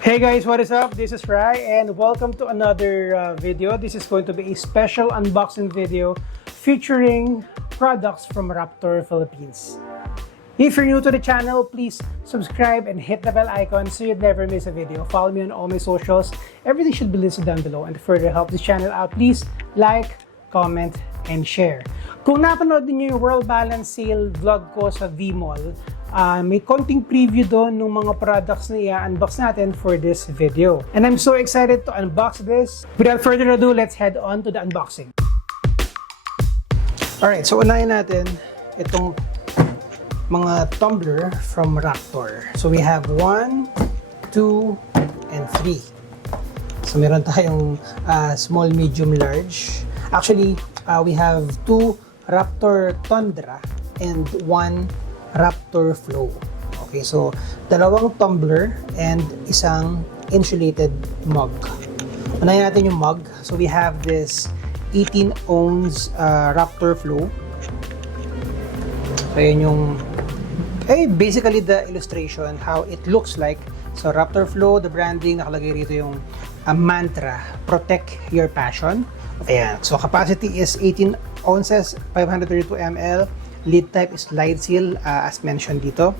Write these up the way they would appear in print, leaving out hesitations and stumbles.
Hey guys, what is up? This is Rai and welcome to another video. This is going to be a special unboxing video featuring products from Raptor Philippines. If you're new to the channel, please subscribe and hit the bell icon so you'd never miss a video. Follow me on all my socials. Everything should be listed down below. And to further help this channel out, please like, comment, and share. Kung napanood niyo yung World Balance Sale vlog ko sa V-Mall, may konting preview doon ng mga products na i-unbox natin for this video. And I'm so excited to unbox this. Without further ado, let's head on to the unboxing. Alright, so unahin natin itong mga tumbler from Raptor. So we have 1, 2, and 3. So meron tayong small, medium, large. Actually, we have 2 Raptor Tundra and 1 Raptor Flow. Okay, so dalawang tumbler and isang insulated mug. Unahin natin yung mug. So we have this 18 ounce Raptor Flow. So yun yung basically the illustration how it looks like. So Raptor Flow, the branding, nakalagay rito yung mantra, protect your passion. Ayan. So capacity is 18 ounces, 532 ml. Lid type is light seal, as mentioned dito.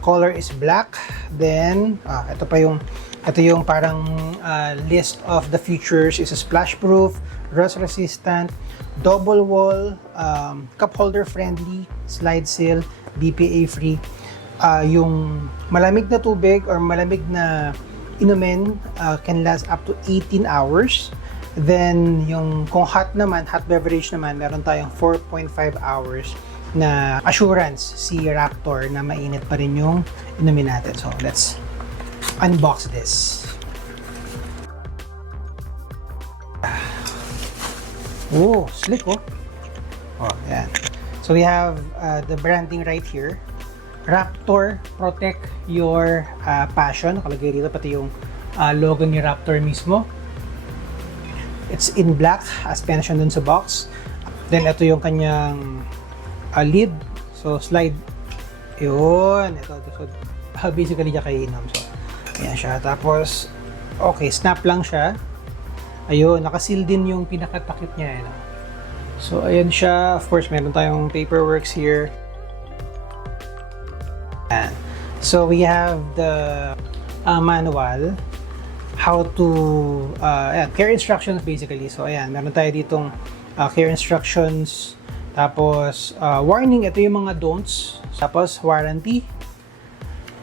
Color is black. Then ito yung parang list of the features is a splash proof, rust resistant, double wall, cup holder friendly, slide seal, BPA free. Yung malamig na tubig or malamig na inumin can last up to 18 hours. Then, yung kung hot beverage naman, meron tayong 4.5 hours na assurance si Raptor na mainit pa rin yung inumin natin. So, let's unbox this. Oh, slick oh. Oh, yan. So, we have the branding right here. Raptor, protect your passion. Nakalagay dito pati yung logo ni Raptor mismo. It's in black as mentioned dun sa box. Then ito yung kanyang lid. So slide. Yun. Ito. So, basically niya kainom. So ayan siya. Tapos okay, snap lang siya. Ayun, nakaseal din yung pinakatakip niya. Ano? So ayan siya. Of course, meron tayong paperworks here. Ayan. So we have the manual. How to care instructions basically. So ayan, meron tayo ditong care instructions, tapos warning, ito yung mga don'ts, tapos warranty,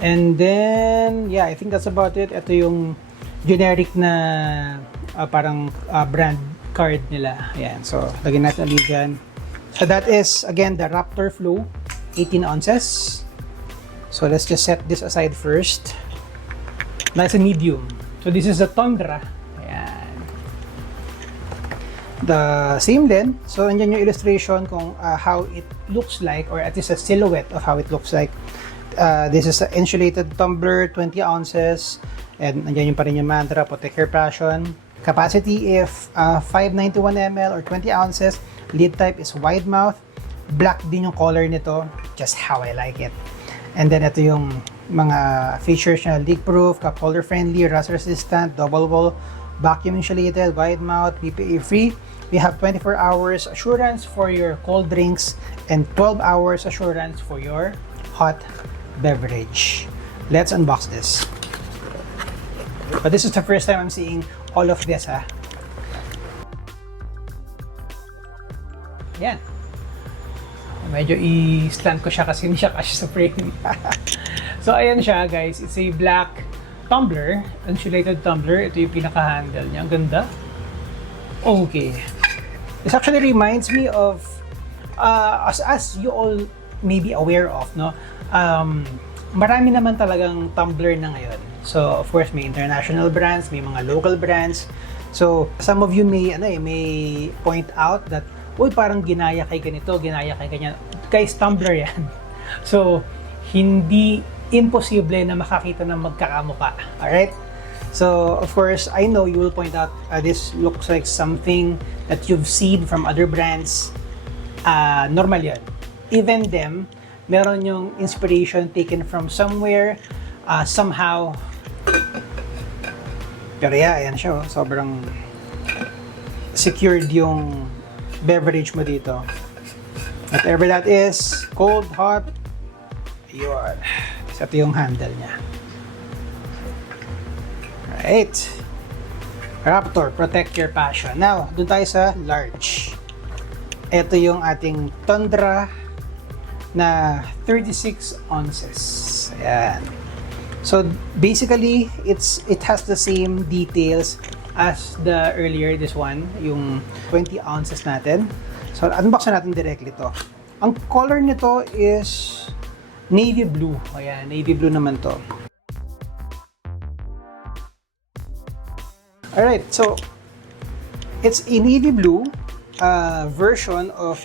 and then yeah, I think that's about it. Ito yung generic na parang brand card nila. Ayan, so lagyan natin ulit dyan. So that is again the Raptor Flow 18 ounces. So let's just set this aside first. That's a medium. So this is a Tundra. Ayan. The same din. So andyan yung illustration kung how it looks like, or at least a silhouette of how it looks like. This is an insulated tumbler, 20 ounces. And andyan yung pa rin yung mantra, protect your passion. Capacity if 591 ml or 20 ounces. Lid type is wide mouth. Black din yung color nito. Just how I like it. And then ito yung mga features niya: leak proof, cup holder friendly, rust resistant, double wall, vacuum insulated, wide mouth, BPA free. We have 24 hours assurance for your cold drinks and 12 hours assurance for your hot beverage. Let's unbox this. But this is the first time I'm seeing all of this, ha. Yan. Medyo i-slant ko siya kasi hindi siya kasya sa frame. So ayan siya guys, it's a black tumbler, insulated tumbler. Ito yung pinaka-handle niya, ang ganda. Okay. This actually reminds me of as you all may be aware of, no? Marami naman talagang tumbler na ngayon. So of course may international brands, may mga local brands. So some of you may point out that uy, parang ginaya kay ganito, ginaya kay ganyan. Guys, tumbler yan. So, hindi imposible na makakita ng magkakamuka. Alright? So, of course, I know you will point out this looks like something that you've seen from other brands. Normal yan. Even them, meron yung inspiration taken from somewhere, somehow. Pero yeah, ayan siya. Oh. Sobrang secured yung beverage mo dito. Whatever that is, cold, hot, yun. Ito yung handle niya. Right. Raptor, protect your passion. Now, dun tayo sa large. Ito yung ating Tundra na 36 ounces. Ayan. So, basically, it has the same details as the earlier, this one, yung 20 ounces natin. So, unboxin natin directly to. Ang color nito is navy blue. Ayan, navy blue naman to. Alright, so, it's a navy blue version of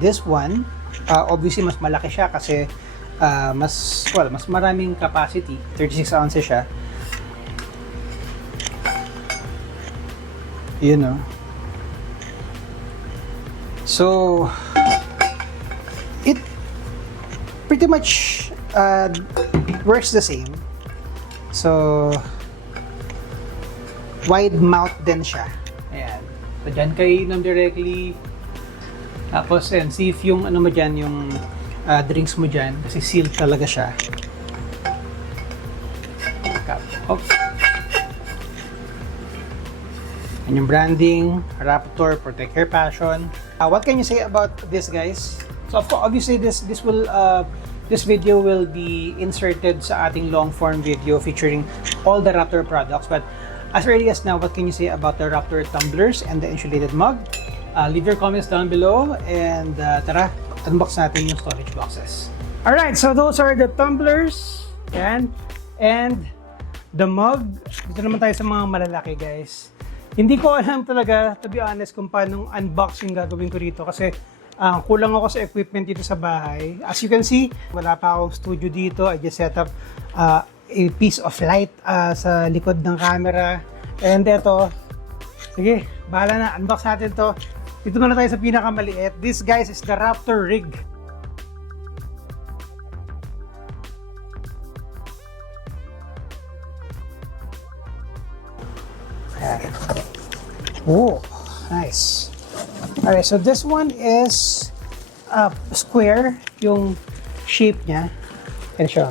this one. Obviously, mas malaki siya kasi mas maraming capacity. 36 ounces siya. You know. So, it pretty much works the same. So, wide mouth din siya. Ayan. So, dyan kayo inom directly. Tapos, and see if yung ano mo dyan, yung drinks mo dyan. Kasi sealed talaga siya. Cap. Oops. And yung branding, Raptor, protect your passion. What can you say about this, guys? So, obviously, this video will be inserted sa ating long-form video featuring all the Raptor products. But as early as now, what can you say about the Raptor tumblers and the insulated mug? Leave your comments down below and tara, unbox natin yung storage boxes. Alright, so those are the tumblers and the mug. Dito naman tayo sa mga malalaki, guys. Hindi ko alam talaga, to be honest, kung paano unboxing gagawin ko dito kasi kulang ako sa equipment dito sa bahay. As you can see, wala pa akong studio dito. I just set up a piece of light sa likod ng camera. And eto, sige, bahala na, unbox natin to. Dito na tayo sa pinakamaliit. This, guys, is the Raptor rig. Oh, nice. Alright, so this one is square, yung shape niya. Ayan siya.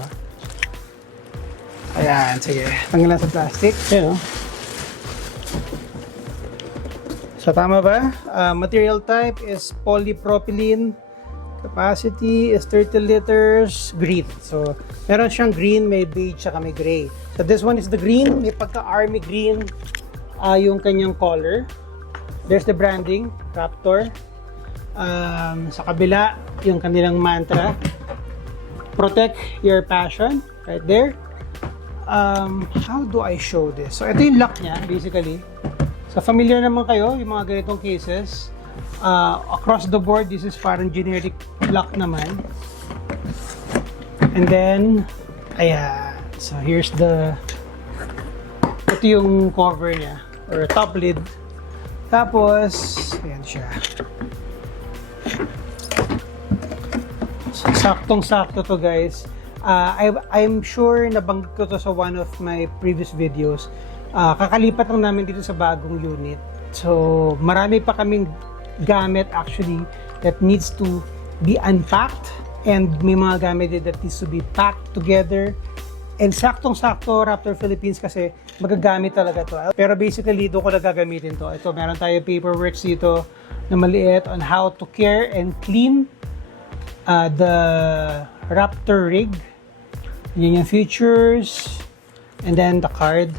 Ayan, sige. Tanggalan sa plastic. Ayan, oh. So, tama ba? Material type is polypropylene. Capacity is 30 liters. Green. So, meron siyang green, may beige, saka may gray. So, this one is the green. May pagka-army green yung kanyang color. There's the branding, Raptor. Sa kabila, yung kanilang mantra. Protect your passion. Right there. How do I show this? So, ito yung lock niya, basically. So, familiar naman kayo, yung mga ganitong cases. Across the board, this is parang generic lock naman. And then, ayan. So, here's ito yung cover niya, or top lid. Tapos, ayan siya. So, saktong-sakto to, guys. I'm sure nabanggit ko to sa one of my previous videos. Kakalipat lang namin dito sa bagong unit. So, marami pa kaming gamit actually that needs to be unpacked and may mga gamit that needs to be packed together. And saktong-sakto, Raptor Philippines kasi magagamit talaga to. Pero basically, doon ko na gagamitin to. Ito, meron tayo paperwork dito na maliit on how to care and clean the Raptor rig. Yan yung features. And then the card.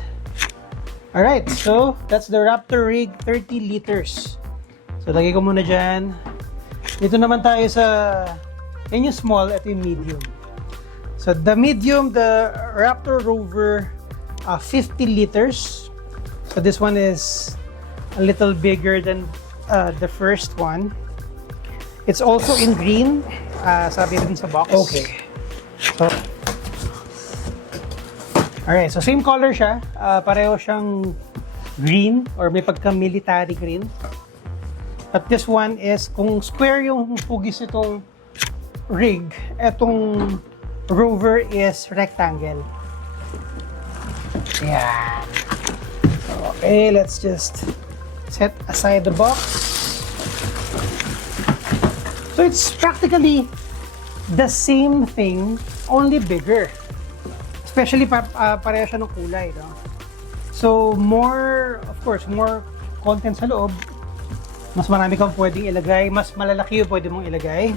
Alright, so that's the Raptor rig, 30 liters. So, lagay ko muna dyan. Dito naman tayo sa, yan yung small, ito yung medium. So, the medium, the Raptor Rover, 50 liters. So, this one is a little bigger than the first one. It's also in green, sabi rin sa box. Okay. So, alright, so same color siya. Pareho siyang green or may pagka-military green. But this one is, kung square yung hugis itong rig, etong Rover is rectangle. Yan. Okay, let's just set aside the box. So it's practically the same thing, only bigger. Especially pareho siya ng kulay, no? So more, of course, more content sa loob. Mas marami kang pwedeng ilagay, mas malalaki yung pwede mong ilagay.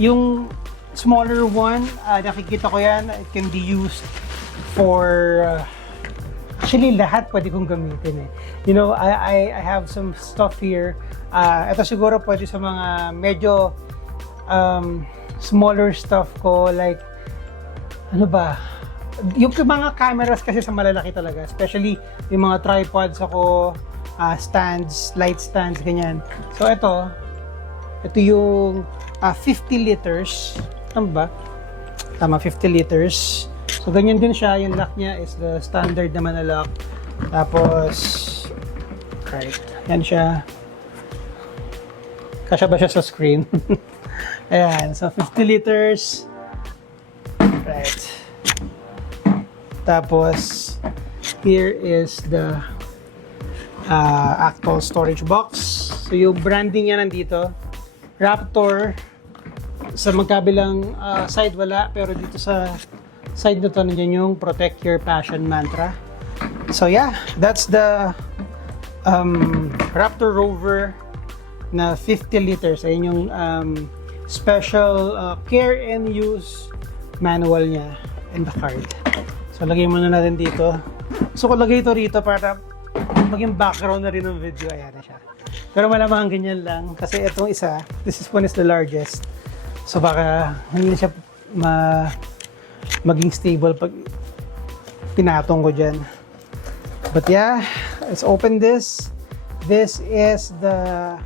Yung smaller one, nakikita ko yan, it can be used for actually lahat pwede kong gamitin eh. You know, I have some stuff here. Ito siguro pwede sa mga medyo smaller stuff ko, like ano ba, yung mga cameras kasi sa malalaki talaga, especially yung mga tripods ako, stands, light stands, ganyan. So ito yung 50 liters. Tama ba? Tama, 50 liters. So ganyan din siya, yung lock niya is the standard naman na lock. Tapos, right, yan siya. Kasya ba siya sa screen? Ayan, so 50 liters. Right. Tapos, here is the actual storage box. So yung branding niya nandito. Raptor. Sa magkabilang side wala, pero dito sa side na to, nandiyan yung Protect Your Passion mantra. So yeah, that's the Raptor Rover na 50 liters. Ayun yung special care and use manual niya and the card. So lagay muna natin dito. So kung lagay ito rito para maging background na rin ng video, ayan na siya. Pero malamang ganyan lang kasi itong isa, this one is the largest. So baka hindi na siya maging stable pag pinatong ko dyan. But yeah, let's open this. This is the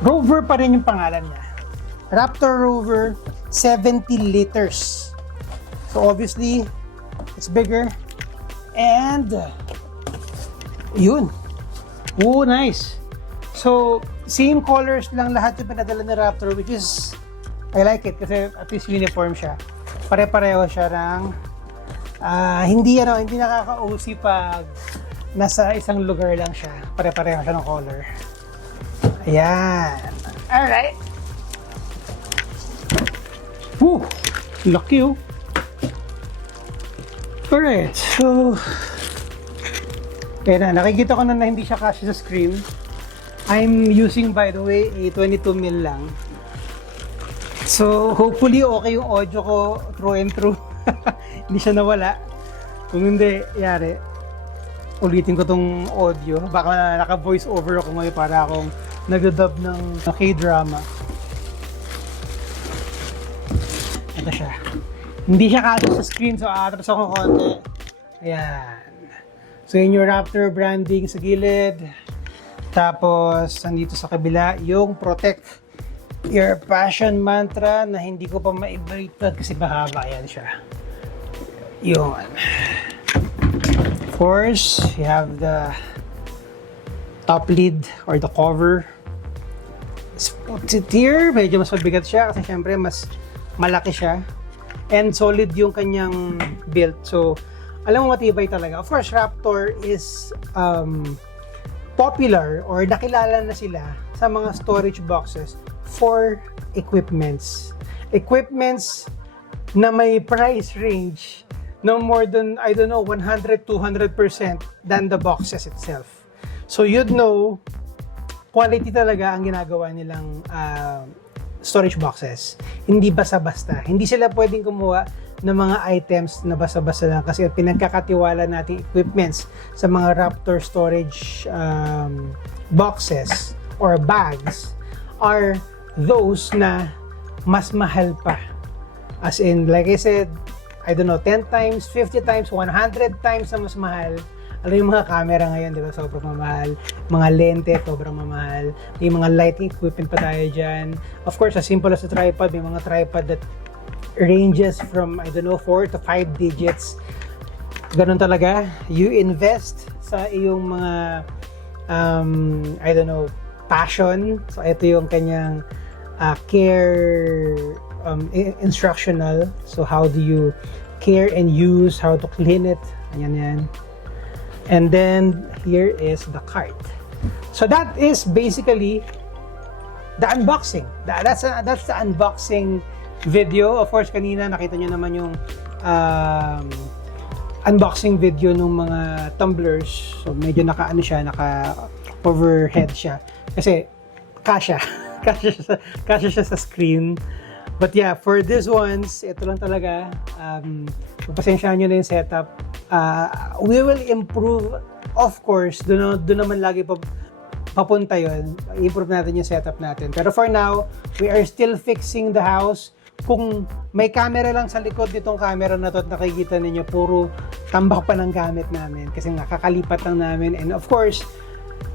Rover pa rin yung pangalan niya. Raptor Rover 70 liters. So obviously, it's bigger. And yun. Oh, nice. So, same colors lang lahat yung pinadala ni Raptor, which is I like it kasi at least uniform siya. Pare-pareho siya ng hindi nakaka-OC pag nasa isang lugar lang siya. Pare-pareho siya ng color. Ayan. Alright. Woo! Lucky oh. Alright. So, kaya na, nakikita ko na hindi siya kasya sa screen. I'm using, by the way, a 22mm lang. So, hopefully okay yung audio ko through and through. Hindi siya nawala. Kung hindi, yari, ulitin ko tong audio. Baka naka-voice over ako ngayon para akong nagdadub ng K-drama. Ito siya. Hindi siya kasya sa screen, so atras ako konti. Ayan. So, yun yung Raptor branding sa gilid. Tapos, nandito sa kabila, yung Protect Your Passion mantra na hindi ko pa ma-ibalitad kasi mahaba. Ayan siya. Yun. Of course, you have the top lid or the cover. Here, medyo mas mabigat siya kasi syempre mas malaki siya. And solid yung kanyang build. So, alam mo matibay talaga. Of course, Raptor is popular or nakilala na sila sa mga storage boxes for equipments. Equipments na may price range no more than, I don't know, 100-200% than the boxes itself. So you'd know, quality talaga ang ginagawa nilang storage boxes. Hindi basta-basta. Hindi sila pwedeng kumuha ng mga items na basta-basta lang kasi pinagkakatiwala nating equipments sa mga Raptor storage boxes or bags are those na mas mahal pa. As in, like I said, I don't know, 10 times, 50 times, 100 times na mas mahal. Alam yung mga camera ngayon, di ba, sobrang mamahal. Mga lente, sobrang mamahal. May mga lighting equipment pa tayo dyan. Of course, as simple as a tripod, may mga tripod that ranges from, I don't know, 4 to 5 digits. Ganun talaga. You invest sa iyong mga, I don't know, passion. So, ito yung kanyang care instructional. So, how do you care and use, how to clean it. Ayan yan. And then here is the cart. So that is basically the unboxing. That's the unboxing video. Of course, kanina nakita nyo naman yung unboxing video ng mga tumblers. So medyo naka overhead siya. Kasi kasya siya sa screen. But yeah, for these ones, ito lang talaga. Pasensyahan nyo na yung setup. We will improve, of course. Doon naman lagi papunta yun. I-improve natin yung setup natin. Pero for now, we are still fixing the house. Kung may camera lang sa likod nitong camera na to at nakikita ninyo, puro tambak pa ng gamit namin. Kasi nakakalipat lang namin. And of course,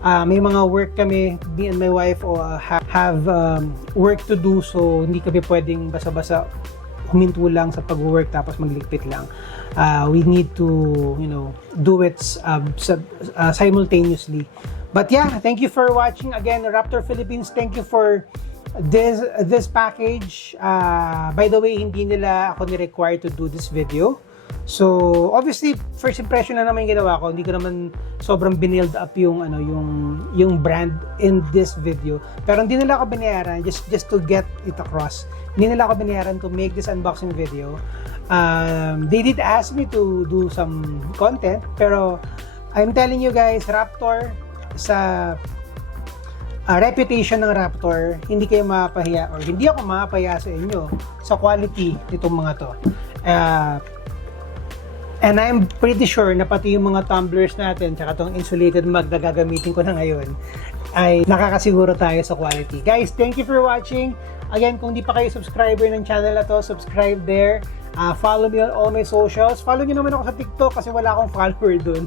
may mga work kami, me and my wife have work to do, so hindi kami pwedeng basa-basa huminto lang sa pag-work tapos magligpit lang. We need to, do it simultaneously. But yeah, thank you for watching. Again, Raptor Philippines, thank you for this package. By the way, hindi nila ako ni-require to do this video. So, obviously, first impression na naman yung ginawa ko. Hindi ko naman sobrang binild up yung brand in this video. Pero hindi nila ako binayaran just to get it across. Hindi nila ako binayaran to make this unboxing video. They did ask me to do some content, pero I'm telling you guys, Raptor, sa reputation ng Raptor, hindi kayo mapahiya or hindi ako mapahiya sa inyo sa quality nitong mga to. And I'm pretty sure na pati yung mga tumblers natin tsaka tong insulated mug na gagamitin ko na ngayon ay nakakasiguro tayo sa quality. Guys, thank you for watching. Again, kung di pa kayo subscriber ng channel na to, subscribe there. Follow me on all my socials. Follow nyo naman ako sa TikTok kasi wala akong follower dun.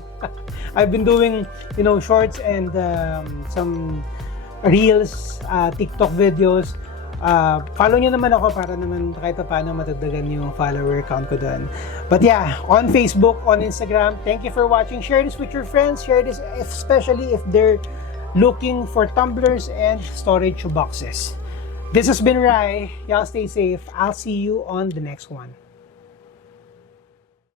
I've been doing, shorts and some reels, TikTok videos. Follow nyo naman ako para naman kahit paano matagdagan yung follower count ko doon. But yeah, on Facebook, on Instagram, thank you for watching. Share this with your friends. Share this especially if they're looking for tumblers and storage boxes. This has been Rai. Y'all stay safe. I'll see you on the next one.